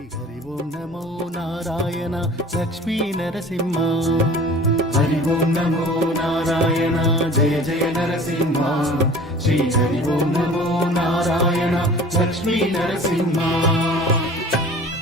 हरि ओम नमो नारायण लक्ष्मी नरसिंहा हरि ओम नमो नारायण जय जय नरसिंहा श्री हरि ओम नमो नारायण लक्ष्मी नरसिंहा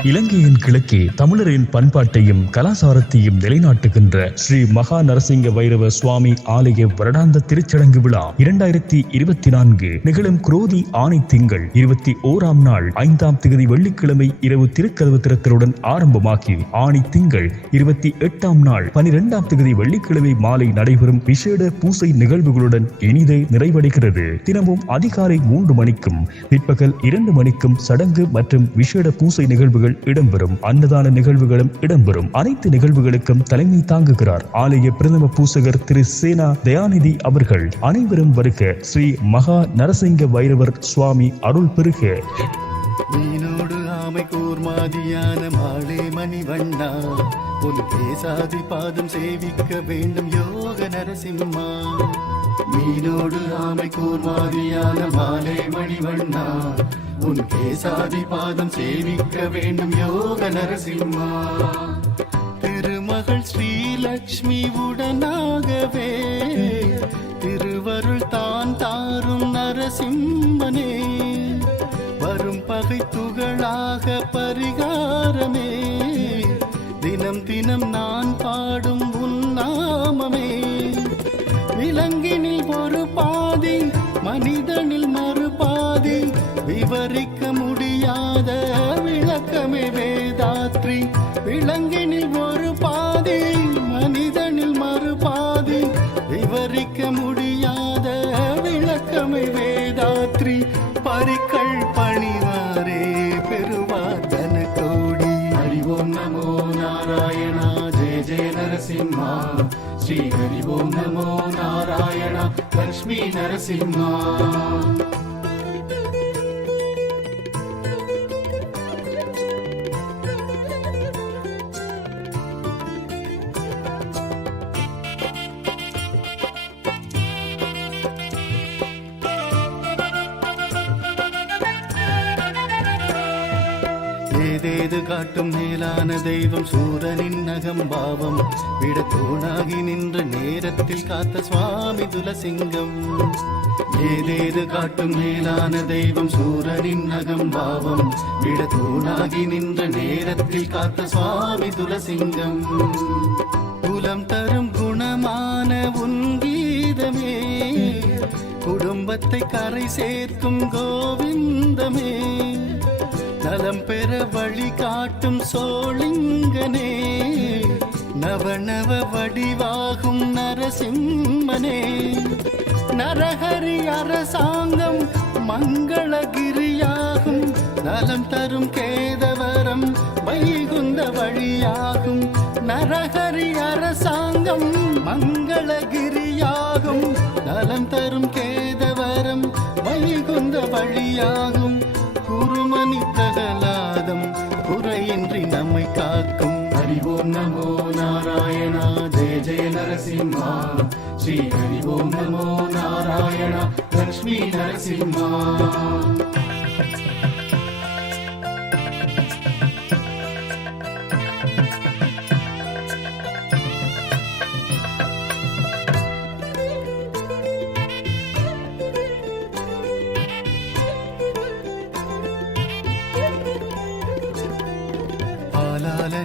இலங்கையின் கிழக்கே தமிழரின் பண்பாட்டையும் கலாசாரத்தையும் நிலைநாட்டுகின்ற ஸ்ரீ மகா நரசிங்க வைரவ சுவாமி ஆலய வருடாந்த திருச்சடங்கு விழா 2024 நிகழும் குரோதி ஆணை திங்கள் 21ஆம் நாள் 5ஆம் தேதி வெள்ளிக்கிழமை இரவு திருக்கதவு திறத்தலுடன் ஆரம்பமாகி ஆணை திங்கள் 28ஆம் நாள் 12ஆம் தேதி வெள்ளிக்கிழமை மாலை நடைபெறும் விசேட பூசை நிகழ்வுகளுடன் இனிதே நிறைவடைகிறது. தினமும் அதிகாலை 3 மணிக்கும் பிற்பகல் 2 மணிக்கும் சடங்கு மற்றும் விசேட பூசை நிகழ்வுகள் இடம்பெறும். அன்னதான நிகழ்வுகளும் இடம்பெறும். அனைத்து நிகழ்வுகளுக்கும் தலைமை தாங்குகிறார் ஆலய பிரதம பூசகர் திரு சேனா தயாநிதி அவர்கள். அனைவரும் வருக. ஸ்ரீ மகா நரசிங்க வைரவர் சுவாமி அருள் பெருக. மீனோடு ஆமை கூர்மாதியான மாளே மணிவண்ணா உன் பேசாதி பாதம் சேவிக்க வேண்டும் யோக நரசிம்மா. மீனோடு ஆமை கூர்மாதியான மாலே மணிவண்ணா உன் கேசாதி பாதம் சேவிக்க வேண்டும் யோக நரசிம்மா. திருமகள் ஸ்ரீலக்ஷ்மி உடனாகவே திருவருள் தான் தாரும் நரசிம்மனே வரும் பகை துகளாக பரிகாரமே தினம் தினம் நான் பாடும் உன் நாமமே. விலங்கினில் ஒரு பாதி மனிதனில் மறுபாதி விவரிக்க முடியாத விளக்கமே வேதாத்ரி. விலங்கினில் ஒரு பாதி மனிதனில் மறுபாதி விவரிக்க முடியாத விளக்கமே வேதாத்ரி. பரிக்கள் பணிவாரே பெறுவார் தன கோடி. ஹரி ஓம் நமோ நாராயணா ஜெய ஜெய நரசிம்மா ஸ்ரீ ஹரி ஓம் நமோ நாராயணா லக்ஷ்மி நரசிம்மா. ஏதேது காட்டும் மேலான தெய்வம் சூரனின் நகம்பாவம் விட தூணாகி நின்ற நேரத்தில் காத்த சுவாமி துலசிங்கம். ஏதேது காட்டும் மேலான தெய்வம் சூரனின் நகம்பாவம் விட தூணாகி நின்ற நேரத்தில் காத்த சுவாமி துலசிங்கம். குலம் தரும் குணமான உன் கீதமே குடும்பத்தை கரை சேர்க்கும் கோவிந்தமே நலம் பெற வழி காட்டும் சோளிங்கனே நவநவ வடிவாகும் நரசிம்மனே. நரஹரி அரசாங்கம் மங்களகிரியாகும் நலம் தரும் கேதவரம் வைகுந்த வழியாகும். நரஹரி அரசாங்கம் மங்களகிரியாகும் நலம் தரும் கேதவரம் வைகுந்த வழியாகும். குருமணி பிரகலாதம் குறையின்றி நம்மை காக்கும். ஹரி ஓம் நமோ நாராயணா ஜெய ஜெய நரசிம்மா ஸ்ரீ ஹரி ஓம் நமோ நாராயணா லக்ஷ்மி நரசிம்மா.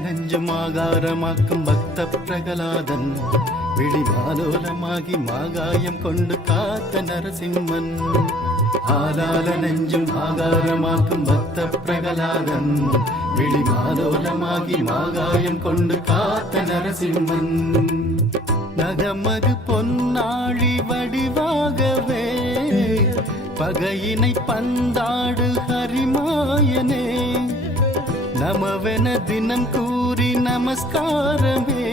நெஞ்சும் ஆகாரமாக்கும் பக்த பிரகலாதன் விழிமாலோலமாகி மாகாயம் கொண்டு காத்த நரசிம்மன். ஆலால நெஞ்சும் ஆகாரமாக்கும் பக்த பிரகலாதன் விழிமாலோலமாகி மாகாயம் கொண்டு காத்த நரசிம்மன். நகமது பொன்னாழி வடிவாகவே பகையினை பந்தாடு ஹரிமாயனே நமவென தினம் கூறி நமஸ்காரமே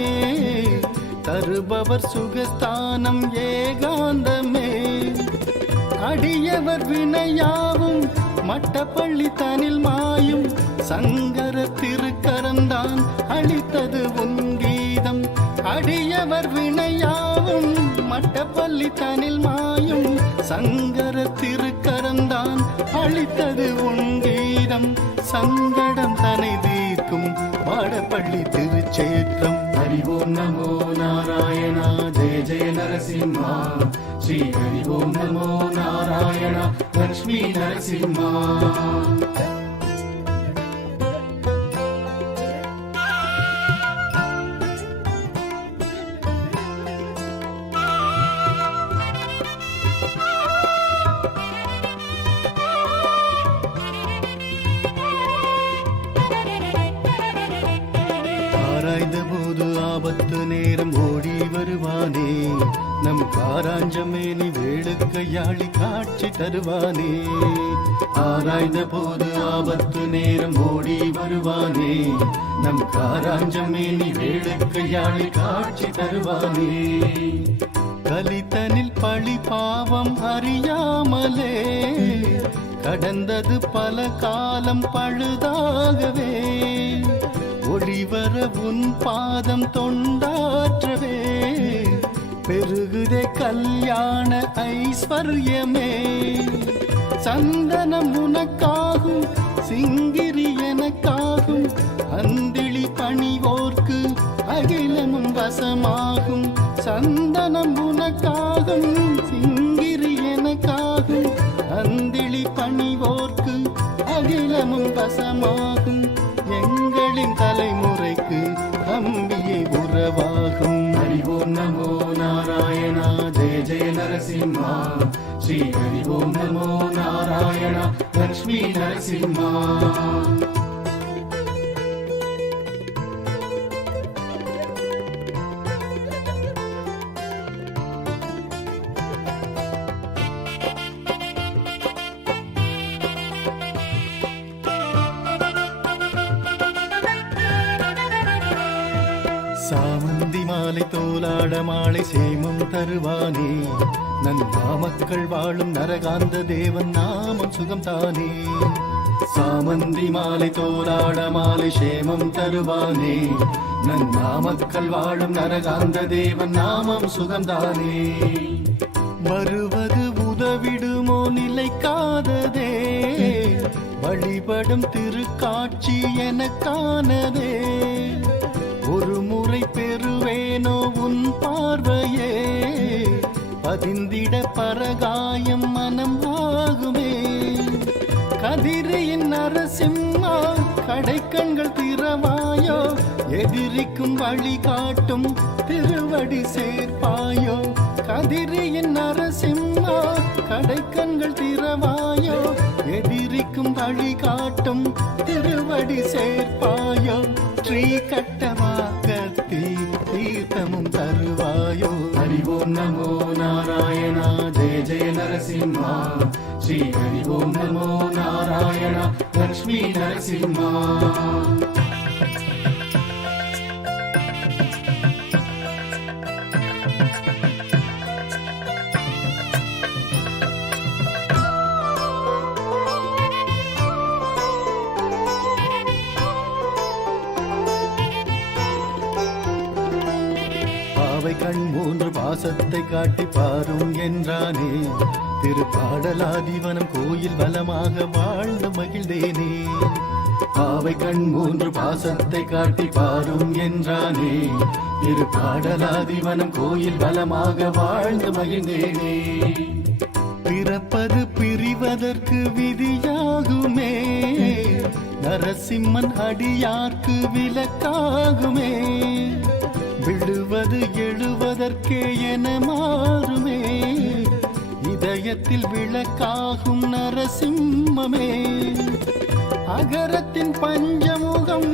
தருபவர் சுகஸ்தானம் ஏகாந்தமே. அடியவர் வினையாவும் மட்டப்பள்ளி தனில் மாயும் சங்கர திருக்கரந்தான் அளித்தது உன் கீதம். அடியவர் வினையாவும் மட்டப்பள்ளி தனில் மாயும் சங்கர திருக்கரந்தான் அளித்தது உன் கீதம். சங்கடம் தனை மட்டப்பள்ளி திருச்சேற்றம். ஹரி ஓம் நமோ நாராயணா ஜெய ஜெய நரசிம்மா. ஸ்ரீ ஹரி ஓம் நமோ நாராயணா லக்ஷ்மி நரசிம்மா. ஆராய்ந்த போது ஆபத்து நேரம் ஓடி வருவானே, நம் காராஞ்சமேனி வேடுக்கையாளி காட்சி தருவானே. ஆராய்ந்த போது ஆபத்து நேரம் ஓடி வருவானே, நம் காராஞ்சமேனி வேடுக்கையாளி காட்சி தருவானே. கலித்தனில் பழி பாவம் அறியாமலே கடந்தது பல காலம் பழுதாகவே, ஒளிவர உன் பாதம் தொண்டாற்றவே பெருகுதே கல்யாண ஐஸ்வர்யமே. சந்தனம் உனக்காகும் சிங்கிரி எனக்காகும், அந்திளி பணிவோர்க்கு அகிலமும் வசமாகும். சந்தனம் உனக்காகும் சிங்கிரி எனக்காகும், அந்திளி பணிவோர்க்கு அகிலமும் வசமாகும். எங்களின் தலைமுறைக்கு அம்பியை உறவாகும். ஹரி ஓம் நமோ நாராயணா ஜெய ஜெய நரசிம்மா. ஸ்ரீ ஹரி ஓம் நமோ நாராயணா லக்ஷ்மி நரசிம்மா. சாமந்தி மாலை தோலாட மாலை சேமம் தருவானே, நன் நாமக்கள் வாழும் நரகாந்த தேவன் நாமம் சுகம் தானே. சாமந்தி மாலை தோலாட மாலை சேமம் தருவானே, நன் நாமக்கள் வாழும் நரகாந்த தேவன் நாமம் சுகம் தானே. வருவது உதவிடுமோ நிலைக்காததே, வழிபடும் திருக்காட்சி எனக்கானதே. ஒரு முறை பெறுவேனோ உன் பார்வையே, பதிந்திட பரகாயம் மனம் ஆகுமே. கதிரியின் நரசிம்மா கடைக்கண்கள் திறவாயோ, எதிரிக்கும் வழி காட்டும் திருவடி சேர்ப்பாயோ. கதிரியின் நரசிம்மா கடைக்கண்கள் திறவாயோ, எதிரிக்கும் வழி காட்டும் திருவடி சேர்ப்பாயோ. ஸ்ரீ கட்டவாக்கத்தி தீர்த்தமும் தருவாயோ. ஹரி ஓம் நமோ நாராயணா ஜெய ஜெய நரசிம்மா. ஸ்ரீ ஹரி ஓம் நமோ நாராயணா லக்ஷ்மி நரசிம்மா. பாவை கண் மூன்று பாசத்தை காட்டி பாரும் என்றானே, திருப்பாடலாதிவனம் கோயில் வளமாக வாழ்ந்து மகிழ்ந்தேனே. பாவை கண் மூன்று பாசத்தை காட்டி பாரும் என்றானே, திருப்பாடலாதிவனம் கோயில் வளமாக வாழ்ந்து மகிழ்ந்தேனே. பிறப்பது பிரிவதற்கு விதியாகுமே, நரசிம்மன் அடியார்க்கு விலக்காகுமே. விழுவது எழுவதற்கே என மாறுமே, இதயத்தில் விளக்காகும் நரசிம்மமே. அகரத்தின் பஞ்சமுகம்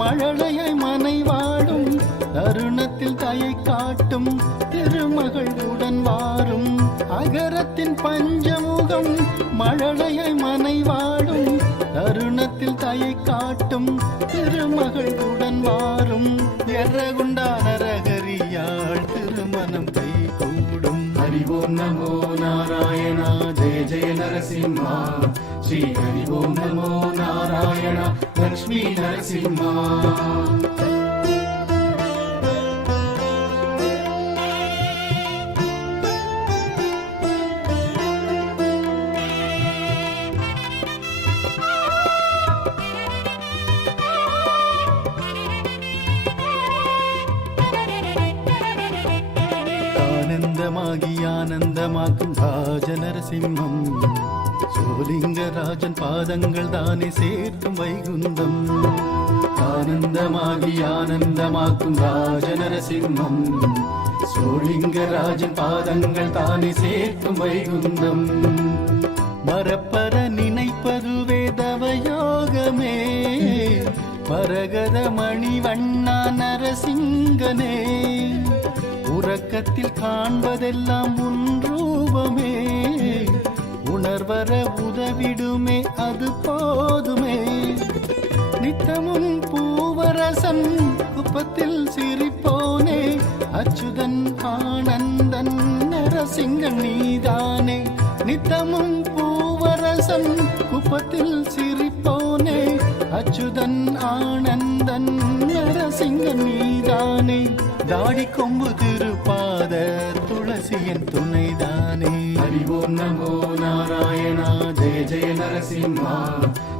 மழலையாய் மனை வாடும், தருணத்தில் தயை காட்டும் திருமகள் உடன் வாரும். அகரத்தின் பஞ்சமுகம் மழலையாய் மனை வாடும், தருணத்தில் தயை காட்டும் திருமகள் உடன் வாரும். எர்ரகுண்டா நரகரியாள் திருமணம் கை கூடும். ஹரி ஓம் நமோ நாராயணா ஜெய ஜெய நரசிம்மா. ஸ்ரீ ஹரி ஓம் நமோ நாராயணா லக்ஷ்மி நரசிம்மா. ஆனந்தமாக்கும் ராஜ நரசிம்மம், சோலிங்கராஜன் பாதங்கள் தானே சேர்க்கும் வைகுந்தம். ஆனந்தமாகி ஆனந்தமாக்கும் ராஜ நரசிம்மம், சோலிங்கராஜன் பாதங்கள் தானே சேர்க்கும் வைகுந்தம். மரப்பர நினைப்பதுவே தவயோகமே, பரகத மணிவண்ணா நரசிங்கனே, உறக்கத்தில் காண்பதெல்லாம் உன் ரூபமே, உணர்வர உதவிடுமே அது போதுமே. நித்தமும் பூவரசன் குப்பத்தில் சிரிப்போனே, அச்சுதன் ஆனந்தன் நரசிங்கன் நீதானே. நித்தமும் பூவரசன் குப்பத்தில் சிரிப்போனே, அச்சுதன் ஆனந்தன் நரசிங்கன் நீதானே. தாடி கொம்பு திருப்பாத துளசியின் துணைதானே. ஹரி ஓம் நமோ நாராயணா, ஜெய ஜெய நரசிம்மா.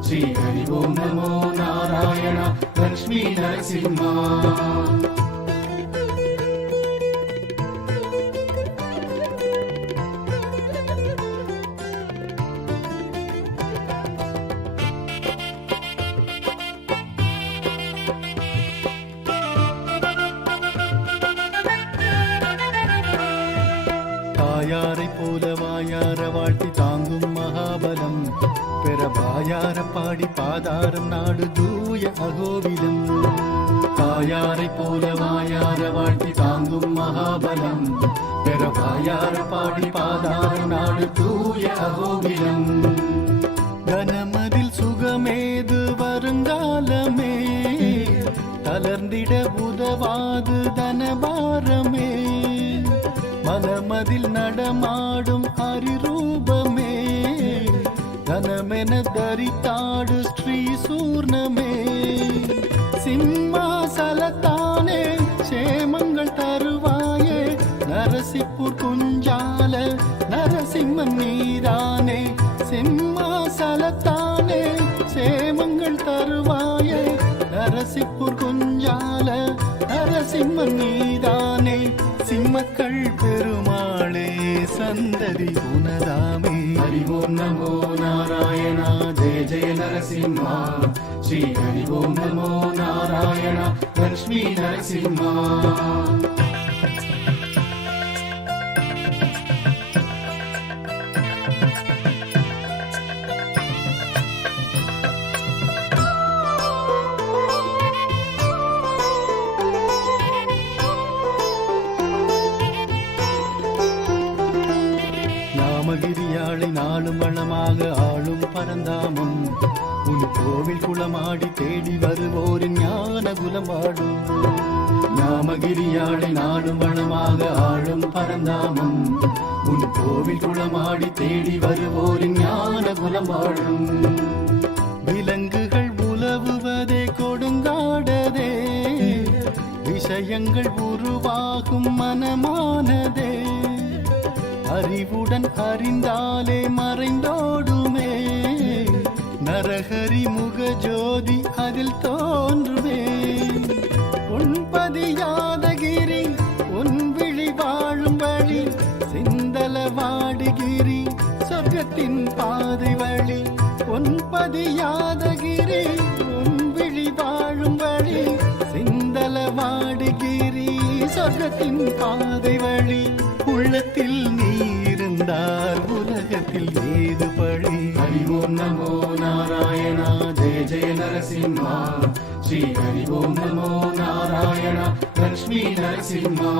ஸ்ரீ ஹரி ஓம் நமோ நாராயணா, லக்ஷ்மி நரசிம்மா. தாயாரை போல வாயார வாழ்த்தி தாங்கும் மகாபலம், பெற வாயார பாடி பாதாரம் நாடு தூய அகோவிலம். தாயாரை போல வாயார வாழ்த்தி தாங்கும் மகாபலம், பெற வாயார பாடி பாதாரம் நாடு தூய அகோவிலம். கனமதில் சுகமேது வருங்காலமே, தளர்ந்திட உதவாது தனபாரமே, மனமதில் நடமாடும் ஹரிரூபமே, தனமென தரித்தாடு ஸ்ரீ சூர்ணமே. சிம்மாசலத்தானே சேமங்கள் தருவாயே, நரசிப்பூர் குஞ்சால நரசிம்மன் நீதானே. சிம்மாசலத்தானே சேமங்கள் தருவாயே, நரசிப்பூர் குஞ்சால நரசிம்மன் நீதானே. சிம்மக்கள் பெருமாளே சந்ததி உனதாமே. ஹரி ஓம் நமோ நாராயணா, ஜெய ஜெய நரசிம்மா. ஸ்ரீ ஹரி ஓம் நமோ நாராயணா, லக்ஷ்மி நரசிம்மா. நாமகிரியாளை நாளும் வளமாக ஆளும் பரந்தாமம், உன் கோவில் குளமாடி தேடி வருவோரின் ஞான குலமாடும். நாமகிரியாளை நாளும் வளமாக ஆளும் பரந்தாமம், உன் கோவில் குளமாடி தேடி வருவோரின் ஞான குலமாடும். விலங்குகள் உலவுவதே கொடுங்காடதே, விஷயங்கள் உருவாகும் மனமானதே, அறிவுடன் அறிந்தாலே மறைந்தோடுமே, நரஹரி முக ஜோதி அதில் தோன்றுமே. உன்பதி யாதகிரி உன் விழி வாழும் வழி, சிந்தல வாடுகிரி சொர்க்கத்தின் பாதை வழி. உன்பதி யாதகிரி உன் விழி வாழும் வழி, சிந்தல வாடுகிரி சொர்க்கத்தின் பாதை வழி. உள்ளத்தில் நீ இருந்தால் உலகத்தில் ஏது பழி. ஹரி ஓம் நமோ நாராயணா, ஜெய ஜெய நரசிம்மா. ஸ்ரீ ஹரி ஓம் நமோ நாராயணா, லக்ஷ்மி நரசிம்மா.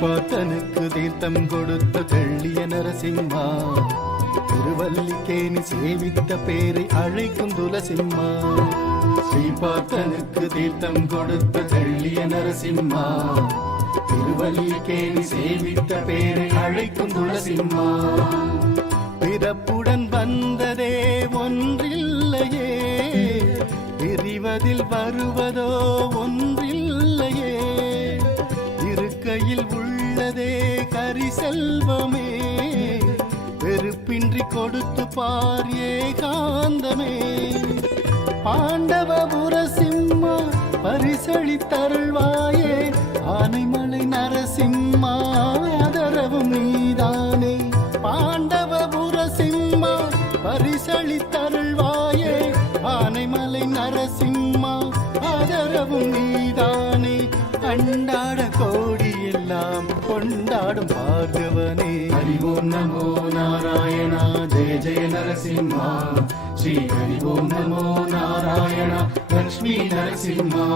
பார்த்தனுக்கு தீர்த்தம் கொடுத்த தெள்ளிய நரசிம்மா, திருவல்லிக்கேணி சேவித்த பேரை அழைக்கும் துலசிம்மா. ஸ்ரீபார்த்தனுக்கு தீர்த்தம் கொடுத்த தெள்ளிய நரசிம்மா, திருவல்லிக்கேணி சேவித்த பேரை அழைக்கும் துலசிம்மா. பிறப்புடன் வந்ததே ஒன்றில்லையே, பிரிவதில் வருவதோ ஒன்றில்லையே, செல்வமே வெறுப்பின்றி கொடுத்து பார் ஏகாந்தமே பாண்டவபுர சிம்மா பரிசளித்தருள்வாயே ஆனைமலை நரசிம்மா ஆதரவும் நீதானே பாண்டவபுர சிம்மா பரிசளித்தருள்வாயே ஆனைமலை நரசிம்மா ஆதரவும் நீதானே கண்டாட கோடி எல்லாம் கொண்டாடும் பார்கவனே ஹரி ஓம் நமோ நாராயணா ஜெய ஜெய நரசிம்மா ஸ்ரீ ஹரி ஓம் நமோ நாராயணா லக்ஷ்மி நரசிம்மா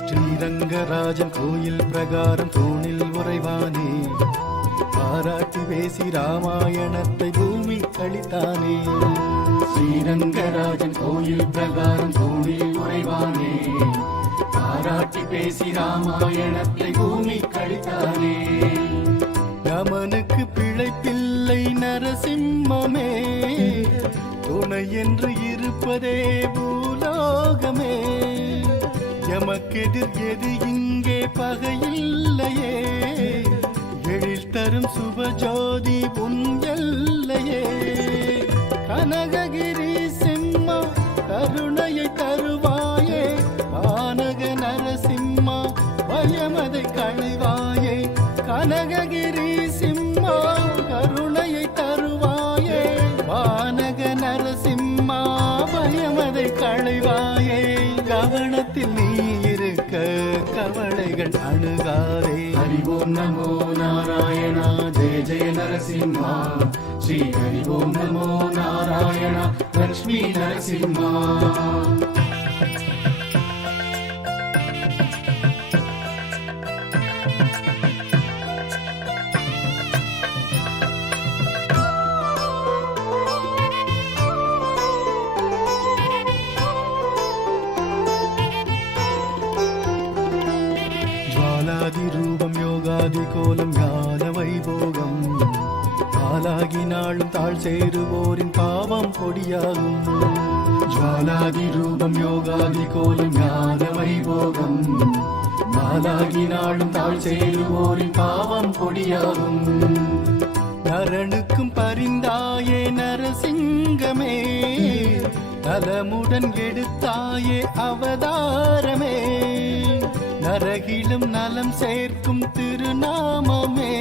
ஸ்ரீரங்கராஜன் கோயில் பிரகாரம் தூணில் உறைவானே பாராட்டி பேசி ராமாயணத்தை பூமி கழித்தானே ஸ்ரீரங்கராஜன் கோயில் பிரகாரம் தூணில் உறைவானே பாராட்டி பேசி ராமாயணத்தை பூமி கழித்தானே யமனுக்கு பிழைப்பில்லை நரசிம்மமே துணை என்று இருப்பதே பூலோகமே எமக்கெதிர் எது இங்கே பகையில்லையே எழில் தரும் சுபஜோதி உன் எல்லையே கனககிரி சிம்மா கருணையை தருவாயே வானக நரசிம்மா பயமதை களைவாயே கனககிரி சிம்மா கருணையை தருவாயே வானக நரசிம்மா பயமதை களைவாயே கவனத்தில் நீ இருக்க கவலைகள் அணுகாதே ஹரி ஓம் நமோ நாராயணா ஜெய ஜெய நரசிம்மா ஸ்ரீ ஹரி ஓம் நமோ நாராயணா லக்ஷ்மி நரசிம்மா ஜுவாலாதி ரூபம் யோகாதி கோலம் ஞான வைபோகம் பாலாகி நாளும் தாழ் சேருவோரின் பாவம் கொடியாகும் ஜுவாலாதி ரூபம் யோகாதி கோலம் ஞான வைபோகம் பாலாகி நாளும் தாழ் சேருவோரின் பாவம் கொடியாகும் நரனுக்கும் பரிந்தாயே நரசிங்கமே நலமுடன் எடுத்தாயே அவதாரமே நரகிலும் நலம் சேர்க்கும் திருநாமமே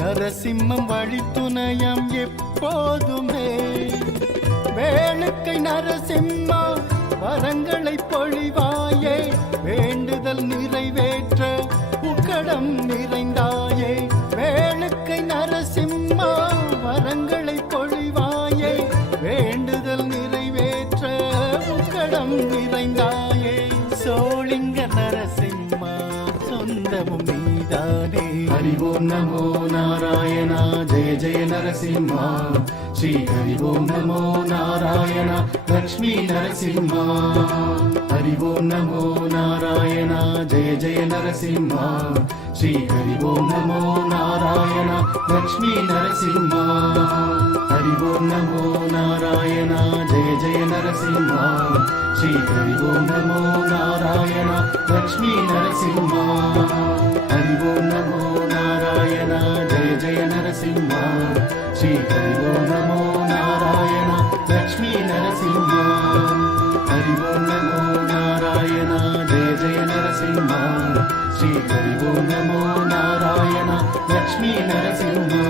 நரசிம்மம் வழித்துணையம் எப்போதுமே வேளுக்கை நரசிம்மா வரங்களை பொழிவாயே வேண்டுதல் நிறைவேற்ற உக்கடம் நிறைந்தாயே வேளுக்கை நரசிம்மா வரங்களை பொழிவாயே வேண்டுதல் நிறைவேற்ற உக்கடம் நிறைந்தாயே சோளிங்க நரசிம்மா சொந்தமும் நீதானே ஹரி ஓம் நமோ நாராயணா ஜெய ஜெய நரசிம்மா ஸ்ரீ ஹரி ஓம் நமோ நாராயணா லக்ஷ்மி நரசிம்மா ஹரி ஓம் நமோ நாராயணா ஜெய ஜெய நரசிம்மா ஸ்ரீ ஹரி ஓம் நமோ நாராயணா லக்ஷ்மி நரசிம்மா ஹரி ஓம் நமோ நாராயணா ஜெய ஜெய நரசிம்மா ஸ்ரீ ஹரி ஓம் நமோ நாராயணா லக்ஷ்மி நரசிம்மா ஹரி ஓம் நமோ நாராயணா ஜெய ஜெய நரசிம்மா ஸ்ரீ ஹரி ஓம் நமோ நாராயணா லக்ஷ்மி நரசிம்மா ஹரி ஓம் நமோ நாராயணா ஜெய ஜெய நரசிம்மா ஸ்ரீ ஹரி ஓம் நமோ நாராயணா லக்ஷ்மி நரசிம்மா